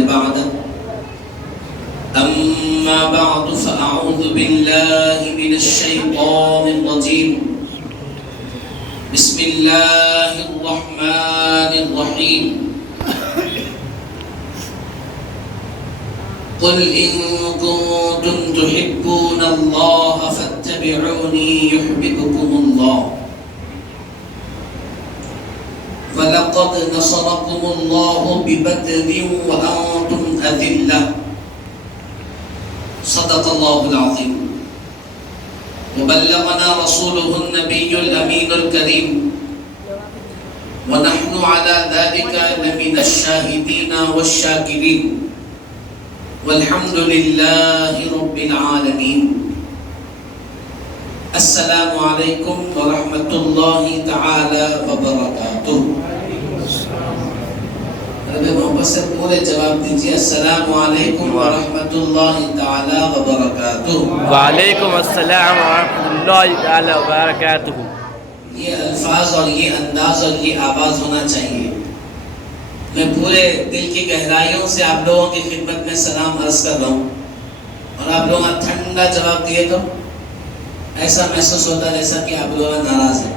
بعد أما بعد فأعوذ بالله من الشيطان الرجيم بسم الله الرحمن الرحيم قل إن كنتم تحبون الله فاتبعوني يحببكم الله وَلَقَدْ نَصَرَكُمُ اللَّهُ بِبَدْرٍ وَأَنْتُمْ أَذِلَّةٌ صدق الله العظيم وبلغنا رسوله النبي الأمين الكريم ونحن على ذلك لمن الشاهدين والشاكرين والحمد لله رب العالمين. السلام علیکم ورحمۃ اللہ تعالی وبرکاتہ. رب محبت سے پورے جواب دیجیے. السلام علیکم ورحمۃ اللہ تعالی وبرکاتہ. وعلیکم السلام ورحمۃ اللہ تعالی وبرکاتہ. یہ الفاظ اور یہ انداز اور یہ آواز ہونا چاہیے. میں پورے دل کی گہرائیوں سے آپ لوگوں کی خدمت میں سلام عرض کر رہا ہوں اور آپ لوگوں نے ٹھنڈا جواب دیے تو ایسا محسوس ہوتا ہے جیسا کہ آپ لوگ ناراض ہیں.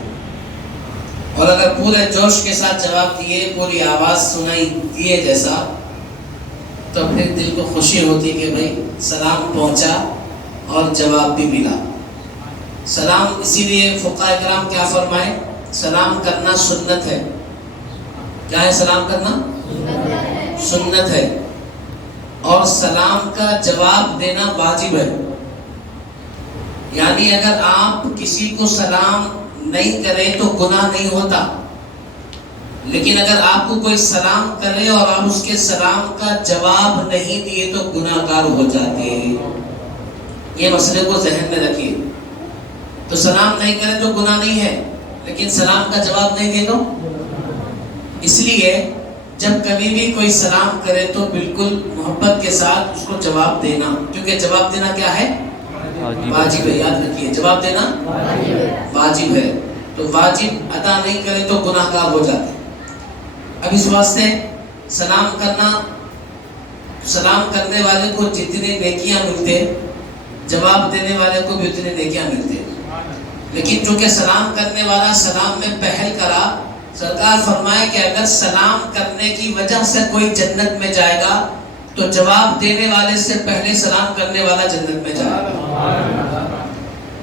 اور اگر پورے جوش کے ساتھ جواب دیے, پوری آواز سنائی دیے جیسا, تو پھر دل کو خوشی ہوتی کہ بھائی سلام پہنچا اور جواب بھی ملا. سلام اسی لیے فقہاء کرام کیا فرمائے, سلام کرنا سنت ہے. کیا ہے سلام کرنا؟ سنت ہے. اور سلام کا جواب دینا واجب ہے. یعنی اگر آپ کسی کو سلام نہیں کریں تو گناہ نہیں ہوتا, لیکن اگر آپ کو کوئی سلام کرے اور آپ اس کے سلام کا جواب نہیں دیے تو گناہ گار ہو جاتے ہیں. یہ مسئلے کو ذہن میں رکھیے. تو سلام نہیں کرے تو گناہ نہیں ہے, لیکن سلام کا جواب نہیں دے تو. اس لیے جب کبھی بھی کوئی سلام کرے تو بالکل محبت کے ساتھ اس کو جواب دینا, کیونکہ جواب دینا کیا ہے؟ واجب ہے. یاد رکھیے, جواب دینا واجب ہے. تو واجب ادا نہیں کرے تو گناہ گار ہو جاتے. اب اس واسطے سلام کرنے والے کو جتنے نیکیاں ملتے, جواب دینے والے کو بھی اتنے نیکیاں ملتے. لیکن چونکہ سلام کرنے والا سلام میں پہل کرا, سرکار فرمائے کہ اگر سلام کرنے کی وجہ سے کوئی جنت میں جائے گا تو جواب دینے والے سے پہلے سلام کرنے والا جنت میں جائے گا.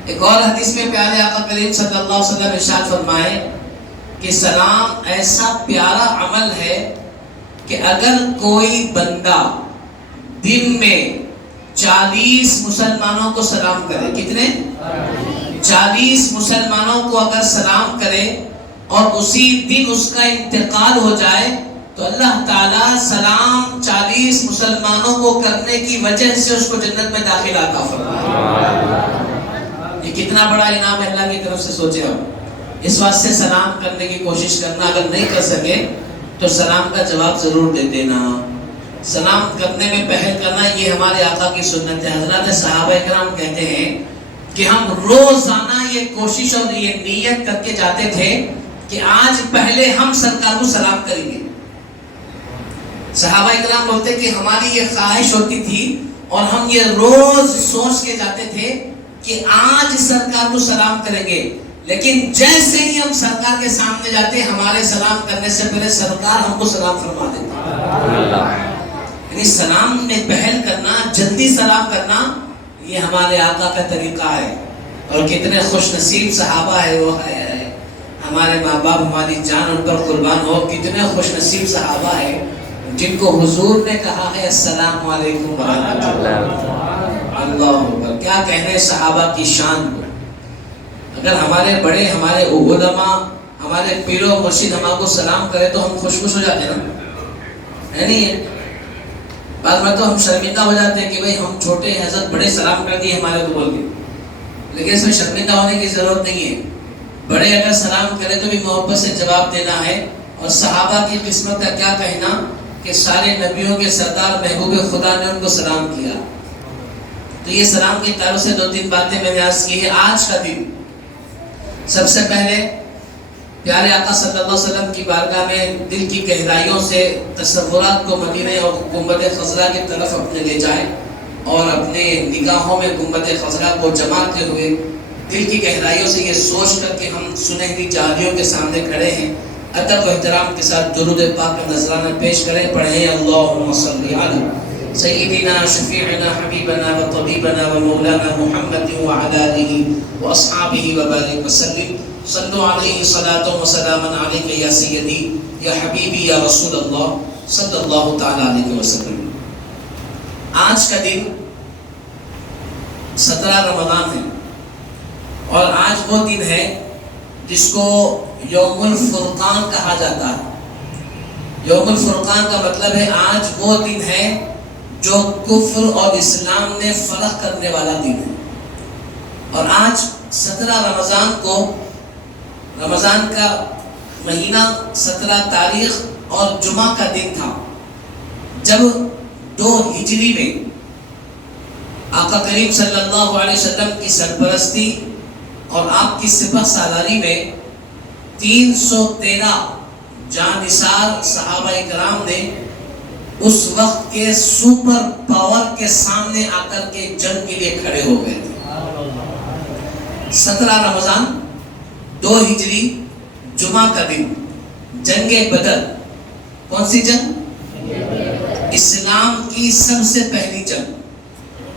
ایک اور حدیث میں پیارے آقا کریم صلی اللہ علیہ وسلم ارشاد فرمائے کہ سلام ایسا پیارا عمل ہے کہ اگر کوئی بندہ دن میں 40 مسلمانوں کو سلام کرے, کتنے؟ 40 مسلمانوں کو اگر سلام کرے اور اسی دن اس کا انتقال ہو جائے تو اللہ تعالیٰ سلام 40 مسلمانوں کو کرنے کی وجہ سے اس کو جنت میں داخل عطا فرمائے. یہ کتنا بڑا انعام ہے اللہ کی طرف سے, سوچے آپ. اس واسطے سلام کرنے کی کوشش کرنا, اگر نہیں کر سکے تو سلام کا جواب ضرور دے دینا. سلام کرنے میں پہل کرنا یہ ہمارے آقا کی سنت ہے. حضرات صحابہ کرام کہتے ہیں کہ ہم روزانہ یہ کوشش اور یہ نیت کر کے جاتے تھے کہ آج پہلے ہم سرکار کو سلام کریں گے. صحابہ کرام بولتے کہ ہماری یہ خواہش ہوتی تھی اور ہم یہ روز سوچ کے جاتے تھے کہ آج سرکار کو سلام کریں گے, لیکن جیسے ہی ہم سرکار کے سامنے جاتے ہمارے سلام کرنے سے پہلے سرکار ہم کو سلام فرما دیتے. یعنی سلام میں پہل کرنا, جلدی سلام کرنا, یہ ہمارے آقا کا طریقہ ہے. اور کتنے خوش نصیب صحابہ ہے وہ ہے, ہمارے ماں باپ ہماری جان ان پر قربان ہو. کتنے خوش نصیب صحابہ ہے جن کو حضور نے کہا ہے السلام علیکم ورحمۃ اللہ. اللہ اکبر, کیا کہنے صحابہ کی شان کو. اگر ہمارے بڑے, ہمارے علماء, ہمارے پیر و مرشد ہمارے کو سلام کرے تو ہم خوش ہو جاتے ہیں نا, ہے نہیں ہے؟ بعض بار تو ہم شرمندہ ہو جاتے ہیں کہ بھئی ہم چھوٹے حضرت بڑے سلام کر دیے ہمارے کو بول کے, لیکن اس میں شرمندہ ہونے کی ضرورت نہیں ہے. بڑے اگر سلام کرے تو بھی محبت سے جواب دینا ہے. اور صحابہ کی قسمت کا کیا کہنا کہ سارے نبیوں کے سردار محبوب خدا نے ان کو سلام کیا. تو یہ سلام کی تعلق سے 2-3 باتیں میں نے عرض کی ہے. آج کا دن سب سے پہلے پیارے آقا صلی اللہ علیہ وسلم کی بارگاہ میں دل کی گہرائیوں سے تصورات کو مدینہ اور گنبد خضرا کی طرف اپنے لے جائیں اور اپنے نگاہوں میں گنبد خضرا کو جماتے ہوئے دل کی گہرائیوں سے یہ سوچ کر کہ ہم سنہری جالیوں کے سامنے کھڑے ہیں، ادب و احترام کے ساتھ درود پاک کا نذرانہ پیش کریں. پڑھیں اللہم صلی علی سیدنا شفیعنا حبیبنا و طبیبنا و مولانا محمد وعلی آلہ و اصحابہ وبارک وسلم. صلو علیہ صلاۃ و سلام علیک یا سیدی یا حبیبی یا رسول اللہ صلی اللہ تعالی علیہ وسلم. آج کا دن 17 رمضان ہے اور آج وہ دن ہے جس کو یوم الفرقان کہا جاتا ہے. یوم الفرقان کا مطلب ہے آج وہ دن ہے جو کفر اور اسلام نے فرق کرنے والا دن ہے. اور آج 17 رمضان کو، رمضان کا مہینہ 17 تاریخ اور جمعہ کا دن تھا جب 2 ہجری میں آقا کریم صلی اللہ علیہ وسلم کی سرپرستی اور آپ کی سپہ سالاری میں 313 جانثار صحابہ کرام نے اس وقت کے سپر پاور کے سامنے آ کر کے جنگ کے لیے کھڑے ہو گئے تھے. 17 رمضان 2 ہجری جمعہ کا دن، جنگ بدر. کون سی جنگ؟ اسلام کی سب سے پہلی جنگ.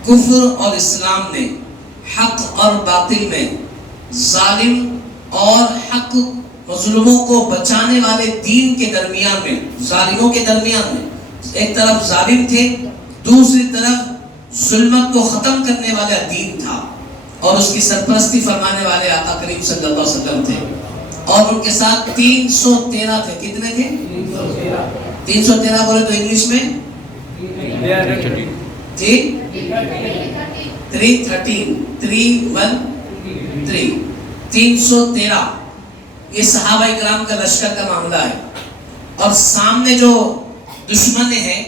کفر اور اسلام نے حق اور باطل میں، ظالم اور حق مظلوموں کو بچانے والے دین کے درمیان میں، ظالموں کے درمیان میں ایک طرف ظالم تھے، دوسری طرف ظلمت کو ختم کرنے والا دین تھا اور اس کی سرپرستی فرمانے والے آقا کریم صلی اللہ علیہ وسلم تھے. اور ان کے ساتھ 313 تھے. کتنے تھے؟ 313 بولے تو انگلش میں 313 یہ صحابہ کرام کا لشکر کا معاملہ ہے. اور سامنے جو دشمن ہیں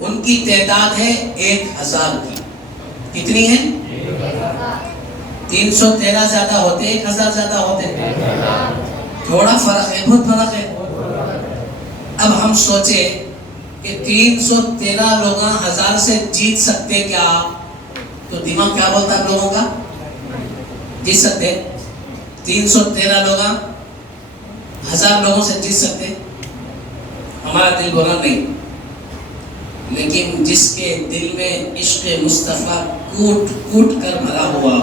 ان کی تعداد ہے 1000 کی. کتنی ہے؟ 313 زیادہ ہوتے، 1000 زیادہ ہوتے. تھوڑا فرق ہے، بہت فرق ہے. اب ہم سوچے کہ 313 لوگ 1000 سے جیت سکتے کیا؟ تو دماغ کیا بولتا ہے لوگوں کا؟ جیت سکتے 313 لوگ 1000 لوگوں سے جیت سکتے؟ ہمارا دل بولا نہیں. لیکن جس کے دل میں عشق مصطفیٰ کوٹ کوٹ کر بھرا ہوا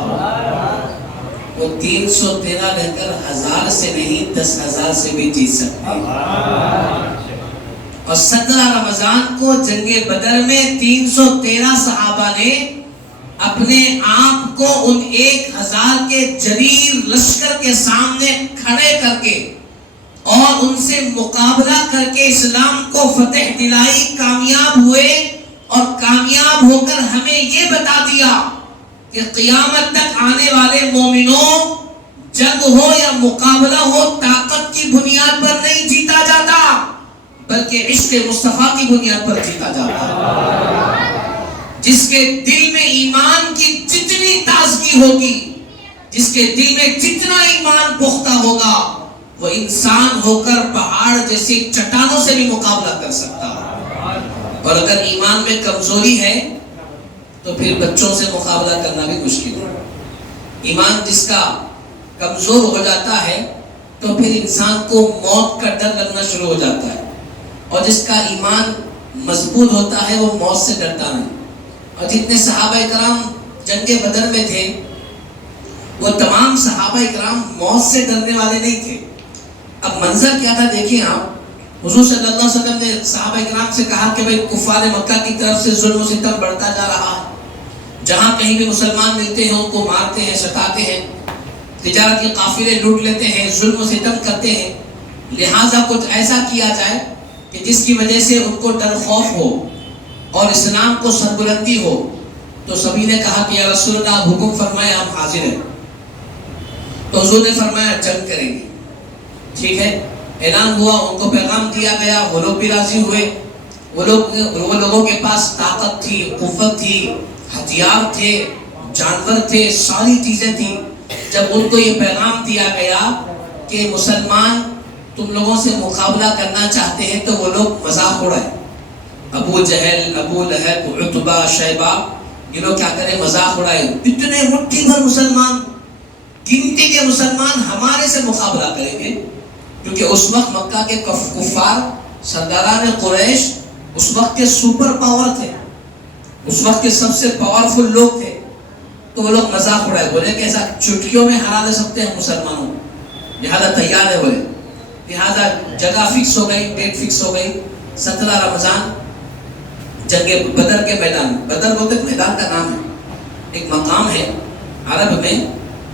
وہ 313 لے کر 1000 سے نہیں 10,000 سے بھی جیت سکتے. اور 17 رمضان کو جنگ بدر میں 313 صحابہ نے اپنے آپ کو ان 1000 کے جریر لشکر کے سامنے کھڑے کر کے اور ان سے مقابلہ کر کے اسلام کو فتح دلائی، کامیاب ہوئے. اور کامیاب ہو کر ہمیں یہ بتا دیا کہ قیامت تک آنے والے مومنوں، جنگ ہو یا مقابلہ ہو طاقت کی بنیاد پر نہیں جیتا جاتا بلکہ عشق مصطفیٰ کی بنیاد پر جیتا جاتا. جس کے دل میں ایمان کی جتنی تازگی ہوگی، جس کے دل میں جتنا ایمان پختہ ہوگا، وہ انسان ہو کر پہاڑ جیسی چٹانوں سے بھی مقابلہ کر سکتا ہے. اور اگر ایمان میں کمزوری ہے تو پھر بچوں سے مقابلہ کرنا بھی مشکل ہے. ایمان جس کا کمزور ہو جاتا ہے تو پھر انسان کو موت کا ڈر لگنا شروع ہو جاتا ہے. اور جس کا ایمان مضبوط ہوتا ہے وہ موت سے ڈرتا نہیں. اور جتنے صحابہ کرام جنگ بدر میں تھے وہ تمام صحابہ کرام موت سے ڈرنے والے نہیں تھے. اب منظر کیا تھا دیکھیں آپ. حضور صلی اللہ علیہ وسلم نے صحابہ کرام سے کہا کہ بھئی کفار مکہ کی طرف سے ظلم و ستم بڑھتا جا رہا ہے. جہاں کہیں بھی مسلمان ملتے ہیں ان کو مارتے ہیں، ستاتے ہیں، تجارت کے قافلے لوٹ لیتے ہیں، ظلم و ستم کرتے ہیں. لہٰذا کچھ ایسا کیا جائے کہ جس کی وجہ سے ان کو ڈر خوف ہو اور اسلام کو سربلندی ہو. تو سبھی نے کہا کہ یا رسول اللہ آپ حکم فرمائے، ہم حاضر ہیں. تو حضور نے فرمایا جنگ کریں گے. ٹھیک ہے، اعلان ہوا، ان کو پیغام دیا گیا، وہ لوگ بھی راضی ہوئے. وہ لوگوں کے پاس طاقت تھی، قوت تھی، ہتھیار تھے، جانور تھے، ساری چیزیں تھیں. جب ان کو یہ پیغام دیا گیا کہ مسلمان تم لوگوں سے مقابلہ کرنا چاہتے ہیں تو وہ لوگ مذاق اڑائے. ابو جہل، ابو لہب، عتبہ، شیبہ، یہ لوگ کیا کریں؟ مذاق اڑائے. اتنے مٹھی بھر مسلمان، گنتی کے مسلمان ہمارے سے مقابلہ کریں گے، کیونکہ اس وقت مکہ کے کفار سرداران قریش اس وقت کے سپر پاور تھے، اس وقت کے سب سے پاورفل لوگ تھے. تو وہ لوگ مذاق اڑائے، بولے کہ ایسا چٹکیوں میں ہرا دے سکتے ہیں مسلمانوں، لہذا تیار ہے بولے. لہذا جگہ فکس ہو گئی، ڈیٹ فکس ہو گئی، 17 رمضان جنگ بدر کے میدان. بدر بولتے میدان کا نام ہے، ایک مقام ہے عرب میں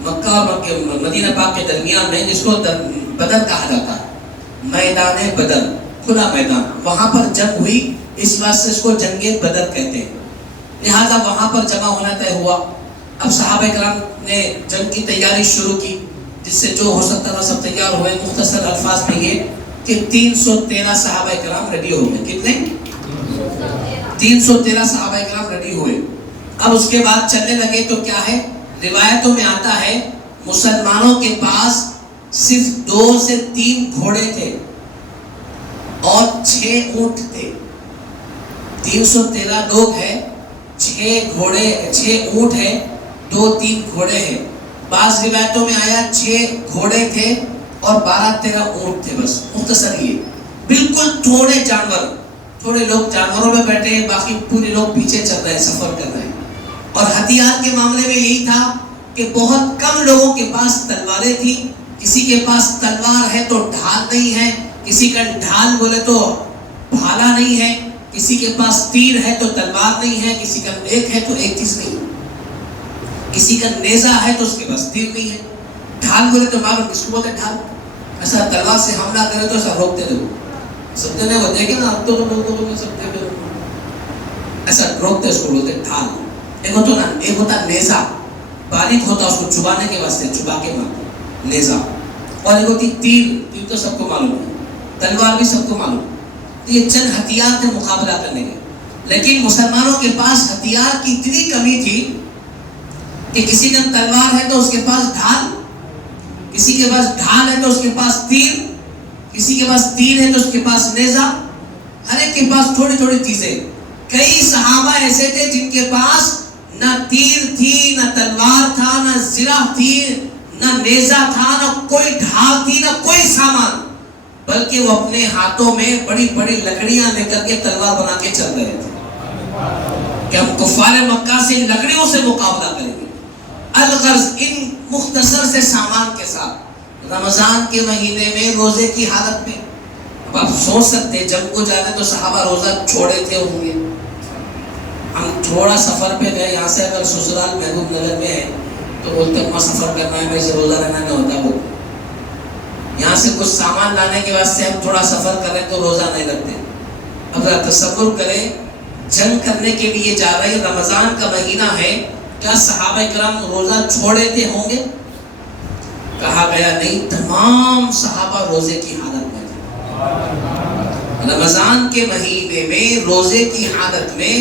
مکہ اور مدینہ پاک کے درمیان میں، جس کو بدر کہا جاتا ہے. میدان بدر، کھلا میدان، وہاں پر جنگ ہوئی، اس واسطے اس کو جنگ بدر کہتے ہیں. لہذا وہاں پر جمع ہونا طے ہوا. اب صحابہ کرام نے جنگ کی تیاری شروع کی، جس سے جو ہو سکتا تھا سب تیار ہوئے. مختصر الفاظ میں یہ کہ 313 صحابہ کرام ریڈی ہو گئے. کتنے؟ 313 صحابہ کرام ریڈی ہوئے. اب اس کے بعد چلنے لگے تو کیا ہے، روایتوں میں آتا ہے مسلمانوں کے پاس صرف 2 سے 3 گھوڑے تھے اور 6 اونٹ تھے. 313 لوگ ہیں، 6 اونٹ ہیں، 2-3 گھوڑے ہیں. بعض روایتوں میں آیا 6 گھوڑے تھے اور 12-13 اونٹ تھے. بس مختصر یہ بالکل تھوڑے جانور، تھوڑے لوگ جانوروں میں بیٹھے ہیں، باقی پورے لوگ پیچھے چل رہے ہیں، سفر کر رہے ہیں. اور ہتھیار کے معاملے میں یہی تھا کہ بہت کم لوگوں کے پاس تلواریں تھی. کسی کے پاس تلوار ہے تو ڈھال نہیں ہے، کسی کا ڈھال بولے تو بھالا نہیں ہے، کسی کے پاس تیر ہے تو تلوار نہیں ہے، کسی کا ایک ہے تو ایک چیز نہیں، کسی کا نیزہ ہے تو اس کے پاس تیر نہیں ہے. ڈھال بولے تو معلوم کس کو بولتے ڈھال. ایسا تلوار سے حملہ کرے تو ایسا روکتے رہو، سب نے وہ دیکھے نا، اب تو لوگوں کو سب دیکھے ایسا روکتے، اس کو بولتے ڈھال. ایک ہوتا نیزہ، باریک ہوتا، اس کو چبانے کے واسطے چبا کے مارتے نیزہ. اور ایک ہوتی تیر، تیر تو سب کو معلوم ہے، تلوار بھی سب کو معلوم. یہ چند ہتھیار تھے مقابلہ کرنے کے. لیکن مسلمانوں کے پاس ہتھیار کی اتنی کمی تھی کہ کسی کا تلوار ہے تو اس کے پاس ڈھال، کسی کے پاس ڈھال ہے تو اس کے پاس تیر، کسی کے پاس تیر ہے تو اس کے پاس نیزہ، ہر ایک کے پاس تھوڑی تھوڑی چیزیں. کئی صحابہ ایسے تھے جن کے پاس نہ تیر تھی، نہ تلوار تھا، نہ زرہ تھی، نہ نیزہ تھا، نہ کوئی ڈھال تھی، نہ کوئی سامان، بلکہ وہ اپنے ہاتھوں میں بڑی بڑی لکڑیاں لے کر کے تلوار بنا کے چل رہے تھے کہ ہم کفار مکہ سے لکڑیوں سے مقابلہ کریں گے. الغرض ان مختصر سے سامان کے ساتھ رمضان کے مہینے میں روزے کی حالت میں. اب آپ سوچ سکتے جب کو جانے تو صحابہ روزہ چھوڑے تھے ہوں گے. ہم تھوڑا سفر پہ گئے، یہاں سے اگر سسرال محبوب نگر میں ہے تو بولتے وہاں سفر کرنا ہے، میرے سے روزہ رہنا نہیں ہوتا. وہ یہاں سے کچھ سامان لانے کے واسطے ہم تھوڑا سفر کریں تو روزہ نہیں رکھتے. اگر تصور کریں جنگ کرنے کے لیے جا رہے، رمضان کا مہینہ ہے، کیا صحابہ کرام روزہ چھوڑے تھے ہوں گے؟ کہا گیا نہیں، تمام صحابہ روزے کی حالت میں تھے. رمضان کے مہینے میں روزے کی حالت میں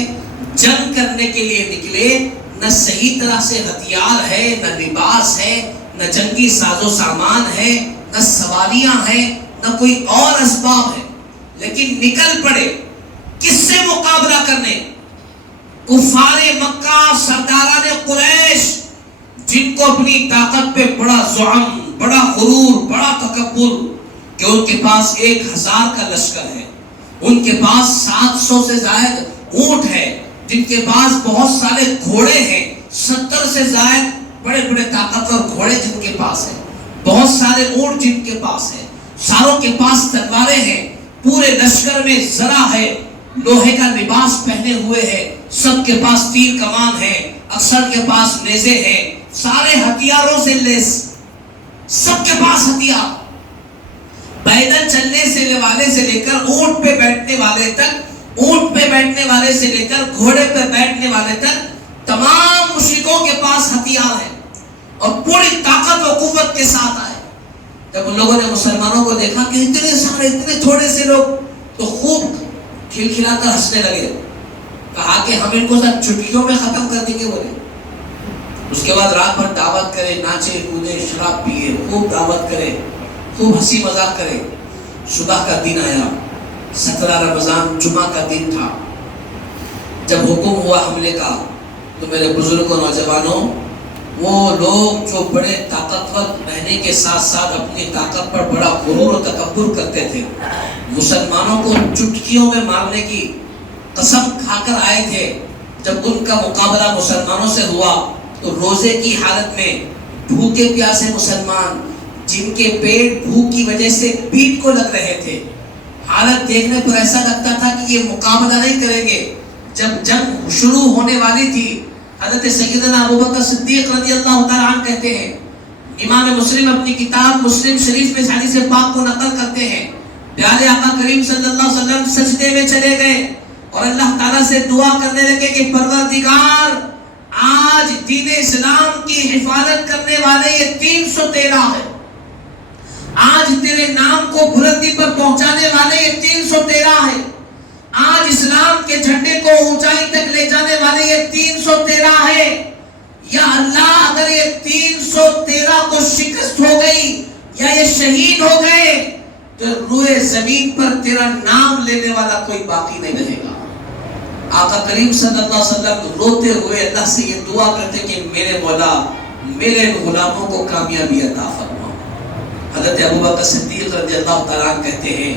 جنگ کرنے کے لیے نکلے. نہ صحیح طرح سے ہتھیار ہے، نہ لباس ہے، نہ جنگی ساز و سامان ہے، نہ سواریاں ہیں، نہ کوئی اور اسباب ہے، لیکن نکل پڑے کس سے مقابلہ کرنے؟ کفار مکہ، سرداران قریش، جن کو اپنی طاقت پہ بڑا زعم، بڑا غرور، بڑا تکبر کہ ان کے پاس 1000 کا لشکر ہے، ان کے پاس 700 سے زائد اونٹ ہے، جن کے پاس بہت سارے گھوڑے ہیں، 70 سے زائد بڑے بڑے طاقتور گھوڑے جن کے پاس ہیں، بہت سارے اونٹ جن کے پاس ہیں، ساروں کے پاس تلواریں ہیں، پورے لشکر میں زرہ ہے، لوہے کا لباس پہنے ہوئے ہے، سب کے پاس تیر کمان ہے، اکثر کے پاس نیزے ہیں، سارے ہتھیاروں سے لیس، سب کے پاس ہتھیار. پیدل چلنے سے والے سے لے کر اونٹ پہ بیٹھنے والے تک، اونٹ پہ بیٹھنے والے سے لے کر گھوڑے پہ بیٹھنے والے تک تمام مشرکوں کے پاس ہتھیار ہیں اور پوری طاقت و قوت کے ساتھ آئے. جب ان لوگوں نے مسلمانوں کو دیکھا کہ اتنے سارے، اتنے تھوڑے سے لوگ، تو خوب کھلکھلا کر ہنسنے لگے. کہا کہ ہم ان کو سب چٹکیوں میں ختم کر دیں گے. بولے اس کے بعد رات بھر دعوت کرے، ناچے کودے، شراب پیے، خوب دعوت کرے، خوب ہنسی مذاق کرے. صبح کا دن آیا، 17 رمضان جمعہ کا دن تھا. جب حکم ہوا حملے کا تو میرے بزرگوں نوجوانوں، وہ لوگ جو بڑے طاقتور رہنے کے ساتھ ساتھ اپنی طاقت پر بڑا غرور و تکبر کرتے تھے، مسلمانوں کو چٹکیوں میں مارنے کی قسم کھا کر آئے تھے. جب ان کا مقابلہ مسلمانوں سے ہوا تو روزے کی حالت میں بھوکے پیاسے مسلمان جن کے پیٹ بھوک کی وجہ سے پیٹ کو لگ رہے تھے، حالت دیکھنے پر ایسا لگتا تھا کہ یہ مقابلہ نہیں کریں گے. جب جنگ شروع ہونے والی تھی، حضرت سیدنا ابوبکر صدیق رضی اللہ تعالیٰ عنہ کہتے ہیں، امام مسلم اپنی کتاب مسلم شریف میں حدیث پاک کو نقل کرتے ہیں، پیارے آقا کریم صلی اللہ علیہ وسلم سجدے میں چلے گئے اور اللہ تعالیٰ سے دعا کرنے لگے کہ پروردگار، آج دین اسلام کی حفاظت کرنے والے یہ 313 ہے، آج تیرے نام کو بلندی پر پہنچانے والے یہ 313 ہے، آج اسلام کے جھنڈے کو اونچائی تک لے جانے والے یہ 313 ہے. یا اللہ، اگر یہ 313 کو شکست ہو گئی یا یہ شہید ہو گئے تو روئے زمین پر تیرا نام لینے والا کوئی باقی نہیں رہے گا. آقا کریم صلی اللہ علیہ وسلم روتے ہوئے اللہ سے یہ دعا کرتے کہ میرے مولا، میرے غلاموں کو کامیابی عطا فرما. حضرت ابوبکر صدیق رضی اللہ تعالیٰ عنہ کہتے ہیں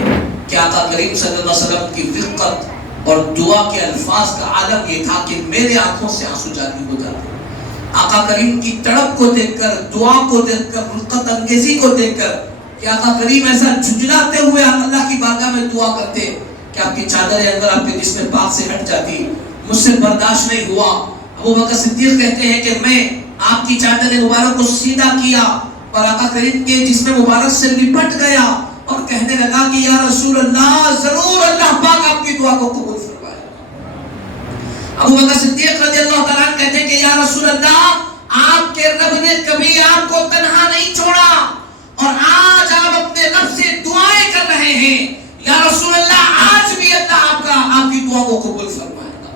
کہ آقا کریم صلی اللہ علیہ وسلم کی رقت اور دعا کے الفاظ کا عالم یہ تھا کہ میرے آنکھوں سے آنسو جاری ہو جاتے. آقا کریم کی تڑپ کو دیکھ کر، دعا کو دیکھ کر، رقت انگیزی کو دیکھ کر کہ آقا کریم ایسا جھنجھلاتے ہوئے اللہ کی بارگاہ میں دعا کرتے کہ آپ کی چادر اندر آپ کے جسم پاک سے ہٹ جاتی. مجھ سے برداشت نہیں ہوا. ابوبکر صدیق کہتے ہیں کہ میں آپ کی چادر مبارک کو سیدھا کیا اور آقا کریم کے جسم مبارک سے لپٹ گیا اور کہنے لگا کہ یا رسول اللہ، ضرور اللہ پاک آپ کی دعا کو قبول فرمائے. ابوبکر صدیق رضی اللہ تعالیٰ عنہ کہتے ہیں کہ یا رسول اللہ، آپ کے رب نے کبھی آپ کو تنہا نہیں چھوڑا اور آج آپ اپنے رب سے دعائیں کر رہے ہیں. یا رسول اللہ، آج بھی اللہ آپ کی دعا کو قبول فرمائے گا.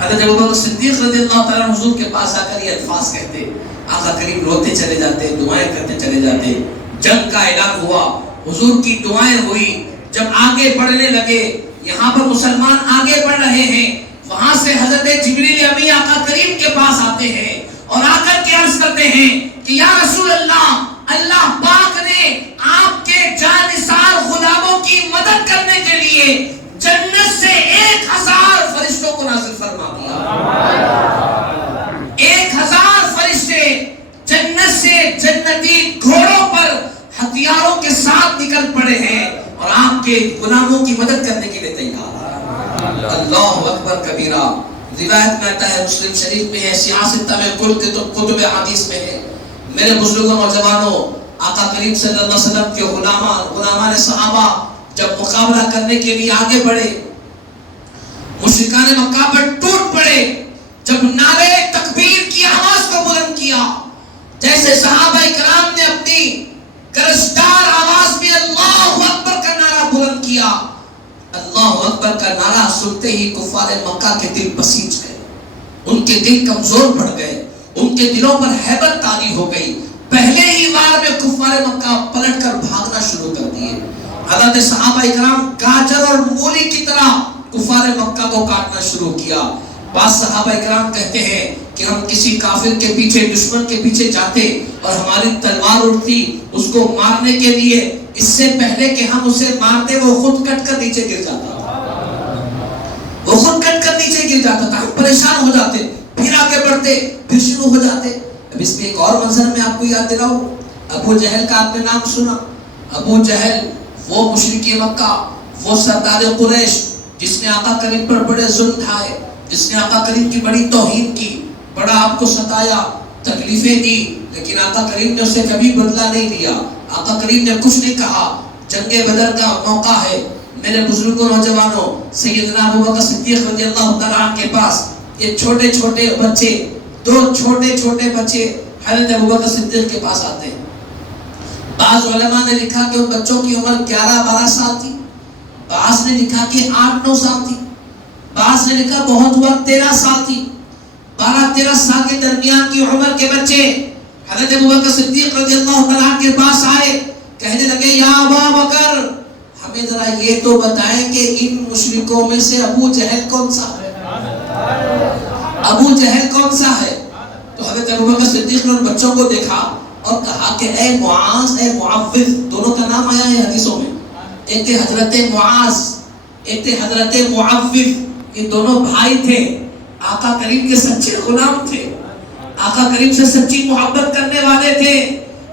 حضرت ابوبکر صدیق رضی اللہ تعالیٰ عنہ حضور کے پاس آ کر یہ الفاظ کہتے، آقا کریم روتے چلے جاتے، دعائیں کرتے چلے جاتے. جنگ کا اعلان ہوا، حضور کی دعائیں ہوئی. جب آگے بڑھنے لگے، یہاں پر مسلمان آگے بڑھ رہے ہیں، وہاں سے حضرت جبریل امی آقا کریم کے پاس آتے ہیں اور آ کر کے عرض کرتے ہیں کہ یا رسول اللہ، اللہ پاک نے آپ کے جانثار غلاموں کی مدد کرنے کے لیے جنت سے 1000 فرشتوں کو نازل فرما دیا. 1000 فرشتے جنت سے جنتی گھوڑوں پر ہتھیاروں کے ساتھ نکل پڑے ہیں اور آپ کے غلاموں کی مدد کرنے کے لیے تیار. اللہ اکبر کبیرہ. روایت میں آتا ہے، مسلم شریف میں ہے، سیاہ ستہ میں، کتب حدیث میں ہے. میرے بزرگوں نوجوانوں، آقا کریم صلی اللہ علیہ وسلم کے غلامان صحابہ جب مقابلہ کرنے کے لیے آگے بڑھے، مشرکان مکہ پر ٹوٹ پڑے. جب نعرے تکبیر کی آواز کو بلند کیا، جیسے صحابہ کرام نے اپنی گرجدار آواز میں اللہ اکبر کا نعرہ بلند کیا، اللہ اکبر کا نعرہ سنتے ہی کفار مکہ کے دل بسیج گئے، ان کے دل کمزور پڑ گئے، ان کے دلوں پر ہیبت طاری ہو گئی. پہلے ہی وار میں کفار مکہ پلٹ کر بھاگنا شروع کر دیے. حضرت صحابہ اکرام گاجر اور مولی کی طرح کفار مکہ کو کاٹنا شروع کیا. بعض صحابہ اکرام کہتے ہیں کہ ہم کسی کافر کے پیچھے، دشمن کے پیچھے جاتے اور ہماری تلوار اٹھتی اس کو مارنے کے لیے، اس سے پہلے کہ ہم اسے مارتے وہ خود کٹ کر نیچے گر جاتا تھا. ہم پریشان ہو جاتے، پھر آگے بڑھتے، پھر شروع ہو جاتے. اب اس میں ایک اور منظر میں آپ کو یاد دلاؤں. ابو جہل کا آپ نے نام سنا. ابو جہل وہ مشرک مکہ، وہ سردار قریش جس نے آقا کریم پر بڑے ظلم ڈھائے، جس نے آقا کریم کی بڑی توہین کی، بڑا آپ کو ستایا، تکلیفیں دی، لیکن آقا کریم نے اسے کبھی بدلہ نہیں لیا. آقا کریم نے کچھ نہیں کہا. جنگ بدر کا موقع ہے. میرے بزرگوں نوجوانوں، سیدنا ابوبکر صدیق رضی اللہ تعالیٰ عنہ کے پاس یہ چھوٹے چھوٹے بچے، 2 چھوٹے چھوٹے بچے حضرت ابوبکر صدیق کے پاس آتے ہیں. بعض علماء نے لکھا کہ ان بچوں کی عمر 11-12 سال تھی، بعض نے لکھا کہ 8-9 سال تھی، بعض نے لکھا بہت ہوا 13 سال تھی. 12-13 سال کے درمیان کی عمر کے بچے حضرت ابوبکر صدیق رضی اللہ تعالیٰ عنہ کے پاس آئے. کہنے لگے یا ابا بکر ہمیں ذرا یہ تو بتائیں کہ ان مشرکوں میں سے ابو جہل کون سا ہے؟ ابو جہل کون سا ہے؟ تو حضرت ابوبکر صدیق نے ان بچوں کو دیکھا اور کہا کہ اے معاذ اے معوذ، دونوں کا نام آیا ہے حدیثوں میں، ایک تھے حضرت معاذ ایک تھے حضرت معوذ، یہ دونوں بھائی تھے، آقا کریم کے سچے غلام تھے، آقا کریم سے سچی محبت کرنے والے تھے۔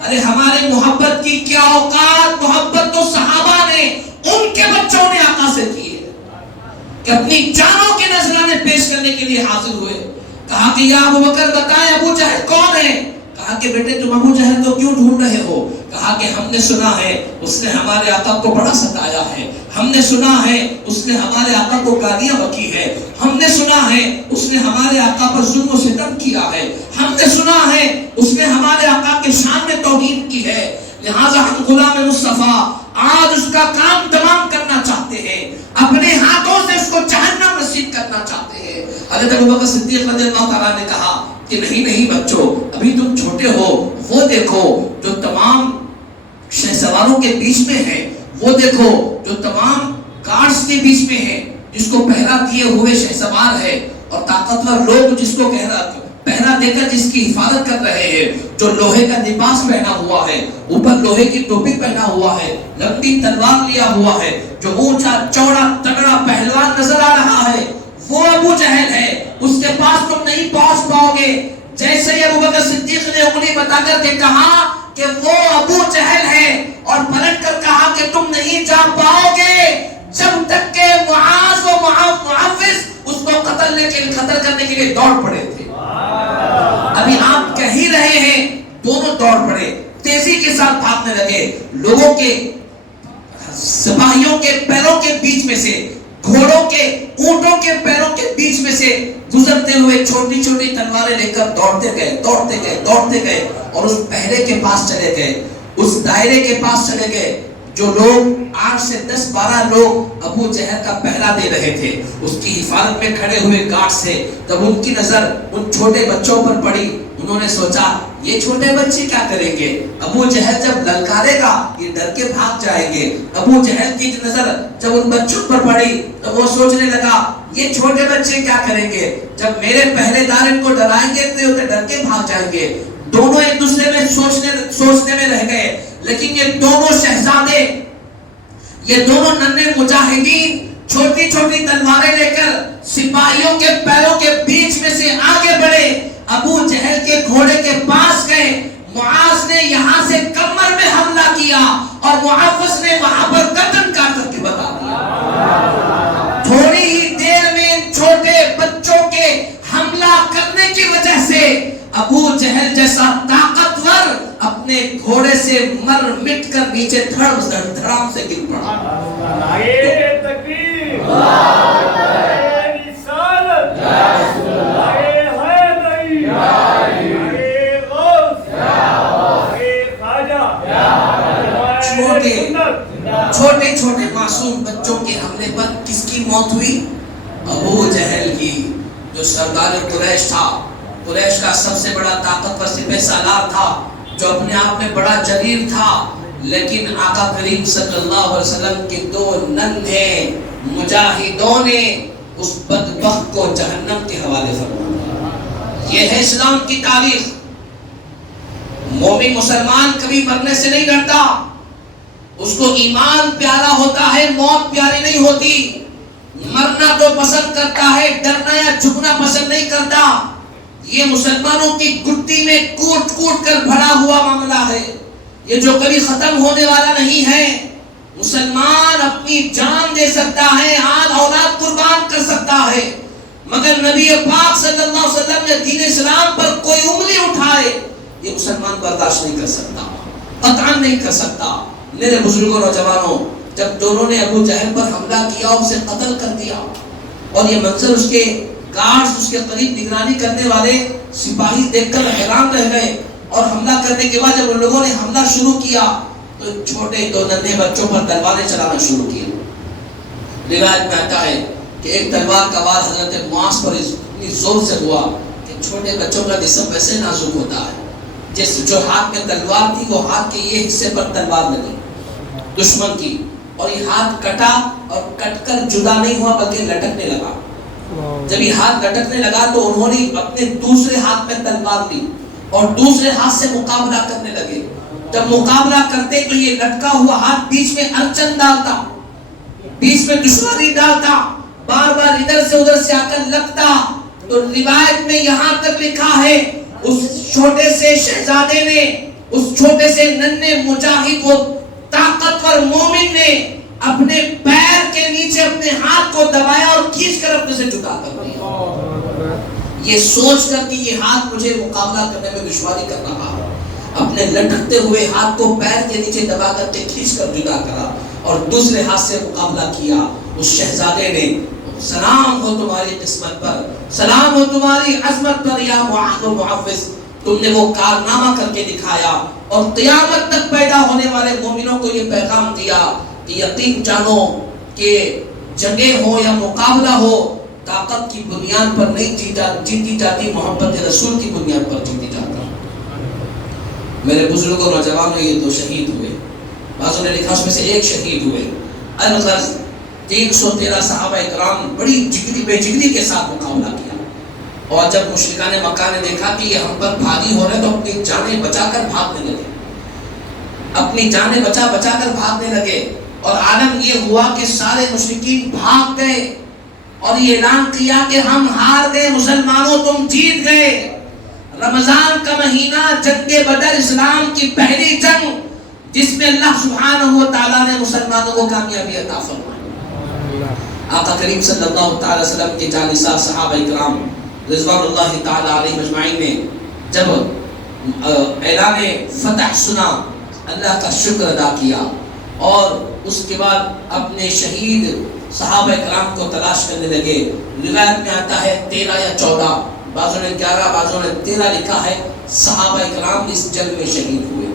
ارے ہمارے محبت کی کیا اوقات، محبت تو صحابہ نے ان کے بچوں نے آقا سے کی ہے کہ اپنی جانوں کے نذرانے پیش کرنے کے لیے حاضر ہوئے۔ کہا کہ یا ابوبکر بتائیں ابو جہل کون ہے؟ کہا کہ بیٹے تم ابو جہل کو کیوں ڈھونڈ رہے ہو؟ کہا کہ ہم نے سنا ہے اس نے ہمارے آقا کو بڑا ستایا ہے، ہم نے سنا ہے اس نے ہمارے آقا کو گالیاں بکی ہے، ہم نے سنا ہے اس نے ہمارے آقا پر ظلم و ستم کیا ہے، ہم نے سنا ہے اس نے ہمارے آقا کے شان میں توہین کی ہے، لہٰذا ہم غلام مصطفیٰ آج اس کا کام تمام کرنا چاہتے ہیں، اپنے ہاتھوں سے اس کو جہنم نصیب کرنا چاہتے ہیں۔ حضرت ابوبکر صدیق رضی اللہ تعالیٰ نے کہا کہ نہیں بچوں، ابھی تم چھوٹے ہو، وہ دیکھو جو تمام شہسواروں کے بیچ میں ہے، وہ دیکھو جو تمام گارڈز کے بیچ میں ہے، جس کو پہرا دیے ہوئے شہسوار ہے اور طاقتور لوگ جس کو پہرا دے کر جس کی حفاظت کر رہے ہیں، جو لوہے کا لباس پہنا ہوا ہے، اوپر لوہے کی ٹوپی پہنا ہوا ہے، لمبی تلوار لیا ہوا ہے، جو اونچا چوڑا تگڑا پہلوان نظر آ رہا ہے، وہ ابو جہل ہے، اس کے پاس تم نہیں پہنچ پاؤ گے۔ جیسے ہی ابوبکر صدیق نے انگلی بتا کر کے کہا کہ وہ ابو جہل ہے اور پلٹ کر کہا کہ تم نہیں جا پاؤ گے جب تک کہ معاذ و معوذ اس کو قتل کرنے کے لیے دوڑ پڑے تھے۔ ابھی آپ کہہ ہی رہے ہیں، دونوں دوڑ پڑے، تیزی کے ساتھ بھاگنے لگے، لوگوں کے سپاہیوں کے پیروں کے بیچ میں سے، گھوڑوں کے اونٹوں کے پیروں کے بیچ میں سے گزرتے ہوئے چھوٹی چھوٹی تلواریں لے کر دوڑتے گئے اور اس پہرے کے پاس چلے گئے، اس دائرے کے پاس چلے گئے جو لوگ 8 سے 10-12 لوگ ابو جہل کا پہرا دے رہے تھے، اس کی حفاظت میں کھڑے ہوئے گارڈ سے جب ان کی نظر ان چھوٹے بچوں پر پڑی، انہوں نے سوچا یہ چھوٹے بچے کیا کریں گے، ابو جہل جب للکارے گا یہ ڈر کے بھاگ جائیں گے۔ ابو جہل کی نظر جب ان بچوں پر پڑی تو وہ سوچنے لگا یہ چھوٹے بچے کیا کریں گے، جب میرے پہرے دار ان کو ڈرائیں گے تو یہ ڈر کے بھاگ جائیں گے۔ دونوں ایک دوسرے میں سوچنے میں رہ گئے، لیکن یہ دونوں شہزادے، یہ دونوں ننھے مجاہدین چھوٹی چھوٹی تلواریں لے کر سپاہیوں کے پیروں کے بیچ میں سے آگے بڑھے، ابو جہل کے گھوڑے کے پاس گئے۔ معاذ نے یہاں سے کمر میں حملہ کیا اور معوذ نے وہاں پر گردن کاٹ کر کے بتا دیا۔ تھوڑی ہی دیر میں چھوٹے بچوں کے حملہ کرنے کی وجہ سے ابو جہل جیسا طاقتور اپنے گھوڑے سے مر مٹ کر نیچے دھڑام سے گر پڑا۔ چھوٹے چھوٹے معصوم بچوں کے حملے پر کس کی موت ہوئی؟ ابو جہل کی، جو سردار قریش تھا، قریش کا سب سے بڑا طاقتور سپہ سالار تھا، جو اپنے آپ میں بڑا جلیل تھا، لیکن آقا کریم صلی اللہ علیہ وسلم کے 2 ننھے مجاہدوں نے اس بدبخت کو جہنم کے حوالے فرمایا۔ یہ ہے اسلام کی تاریخ۔ مومن مسلمان کبھی مرنے سے نہیں ڈرتا، اس کو ایمان پیارا ہوتا ہے، موت پیاری نہیں ہوتی۔ مرنا تو پسند کرتا ہے، ڈرنا یا جھکنا پسند نہیں کرتا۔ یہ مسلمانوں کی گٹی میں کوٹ کوٹ کر بھرا ہوا معاملہ ہے، یہ جو کبھی ختم ہونے والا نہیں ہے۔ مسلمان اپنی جان دے سکتا ہے، آل اولاد قربان کر سکتا ہے، مگر نبی پاک صلی اللہ علیہ وسلم نے دین اسلام پر کوئی انگلی اٹھائے یہ مسلمان برداشت نہیں کر سکتا، قطعاً نہیں کر سکتا۔ میرے بزرگوں نوجوانوں، جب دونوں نے ابو جہل پر حملہ کیا، اسے قتل کر دیا، اور یہ منظر اس کے گارڈز، اس کے قریب نگرانی کرنے والے سپاہی دیکھ کر حیران رہ گئے، اور حملہ کرنے کے بعد جب ان لوگوں نے حملہ شروع کیا تو چھوٹے 2 ننھے بچوں پر تلواریں چلانا شروع کی۔ روایت میں آتا ہے کہ ایک تلوار کا وار حضرت معاذ پر اتنی زور سے ہوا کہ چھوٹے بچوں کا جسم ویسے نازک ہوتا ہے، جس جو ہاتھ میں تلوار تھی وہ ہاتھ کے یہ حصے پر تلوار لگی، دشمن کی، اور یہ ہاتھ کٹا اور کٹ کر جدا نہیں ہوا بلکہ لٹکنے لگا. جب یہ ہاتھ لٹکنے لگا تو انہوں نے اپنے دوسرے ہاتھ میں تلوار لی اور دوسرے ہاتھ سے مقابلہ کرنے لگے. جب مقابلہ کرتے تو یہ لٹکا ہوا ہاتھ بیچ میں ارچن ڈالتا، بیچ میں دشواری ڈالتا، بار بار ادھر سے ادھر سے آ کر لگتا. تو روایت میں یہاں تک لکھا ہے اس چھوٹے سے شہزادے نے، اس چھوٹے سے ننھے مجاہد و طاقتور مومن نے اپنے پیر کے نیچے اپنے ہاتھ کو دبایا اور کھینچ کر اپنے سے جدا کر دیا، یہ سوچ کر کہ یہ ہاتھ مجھے مقابلہ کرنے میں دشواری کر رہا ہے. اپنے لٹکتے ہوئے ہاتھ کو پیر کے نیچے دبا کر کے کھینچ کر جدا کرا اور دوسرے ہاتھ سے مقابلہ کیا. اس شہزادے نے سلام ہو تمہاری قسمت پر، سلام ہو تمہاری عظمت پر یا معاذ و معوذ، تم نے وہ کارنامہ کر کے دکھایا اور قیامت تک پیدا ہونے والے مومنوں کو یہ پیغام دیا کہ یقین جانو کہ جنگیں ہو یا مقابلہ ہو طاقت کی بنیاد پر نہیں جیتی جاتی، محبت رسول کی بنیاد پر جیتی جاتی. میرے بزرگوں نوجوانوں یہ دو شہید ہوئے، بعضوں نے لکھا اس میں سے ایک شہید ہوئے. الغرض 313 صحابہ اکرام بڑی جگری بے جگری کے ساتھ مقابلہ کیا، اور جب مشرکان مکہ نے دیکھا کہ یہ ہم پر بھاری ہو رہے تو اپنی جانیں بچا کر بھاگنے لگے، اپنی جانیں بچا کر بھاگنے لگے. اور عالم یہ ہوا کہ سارے مشرکین بھاگ گئے اور یہ اعلان کیا کہ ہم ہار گئے، مسلمانوں تم جیت گئے. رمضان کا مہینہ جنگ بدر، اسلام کی پہلی جنگ جس میں اللہ سبحانہ و تعالیٰ نے مسلمانوں کو کامیابی عطا فرمائی. آقا کریم صلی اللہ تعالی وسلم کے جانثار صحابہ اکرام رضوان اللہ تعالی علیہ مجمعین نے جب اعلان فتح سنا، اللہ کا شکر ادا کیا اور اس کے بعد اپنے شہید صحابہ اکرام کو تلاش کرنے لگے. روایت میں آتا ہے 13 یا 14، بعضوں نے 11 بعضوں نے 13 لکھا ہے صحابہ اکرام اس جنگ میں شہید ہوئے.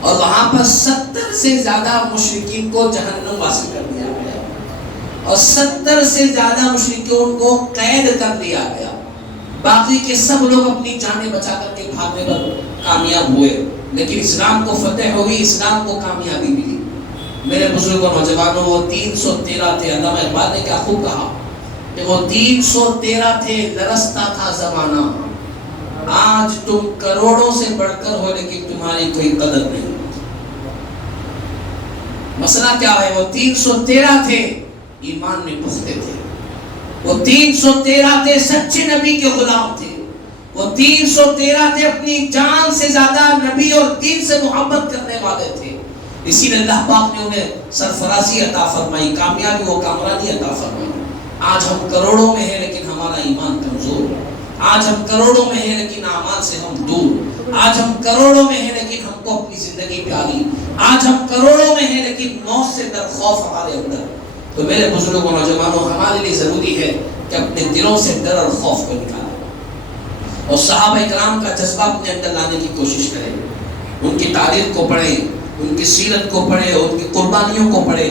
اور وہاں پر 70 سے زیادہ مشرکین کو جہنم واصل کر دیا گیا اور 70 سے زیادہ مشرکین کو قید کر دیا گیا. باقی کے سب لوگ اپنی جانیں بچا کر کے بھاگنے پر کامیاب ہوئے، لیکن اسلام کو فتح ہوئی، اسلام کو کامیابی ملی. میرے بزرگوں نوجوانوں وہ 313 تھے. علامہ اقبال نے کیا خوب کہا کہ وہ 313 تھے، لرزتا تھا زمانہ. آج تم کروڑوں سے بڑھ کر ہو لیکن تمہاری کوئی قدر نہیں. مسئلہ کیا ہے؟ وہ 313 تھے، ایمان میں پختہ تھے. وہ 313 تھے، سچے نبی کے غلام تھے. وہ 313 تھے، اپنی جان سے زیادہ نبی اور دین سے محبت کرنے والے تھے. اسی لیے اللہ پاک نے انہیں سرفرازی عطا فرمائی، کامیابی و کامرانی عطا فرمائی. آج ہم کروڑوں میں ہیں لیکن ہمارا ایمان کمزور. آج ہم کروڑوں میں ہیں لیکن اعمال سے ہم دور. آج ہم کروڑوں میں ہیں لیکن ہم کو اپنی زندگی پیاری. آج ہم کروڑوں میں ہیں لیکن موت سے ڈر خوف ہمارے اندر. تو میرے بزرگوں نوجوانوں ہمارے لیے ضروری ہے کہ اپنے دلوں سے ڈر اور خوف کو نکالیں اور صحابہ اکرام کا جذبہ اپنے اندر لانے کی کوشش کریں. ان کی تاریخ کو پڑھیں، ان کی سیرت کو پڑھیں، ان کی قربانیوں کو پڑھیں.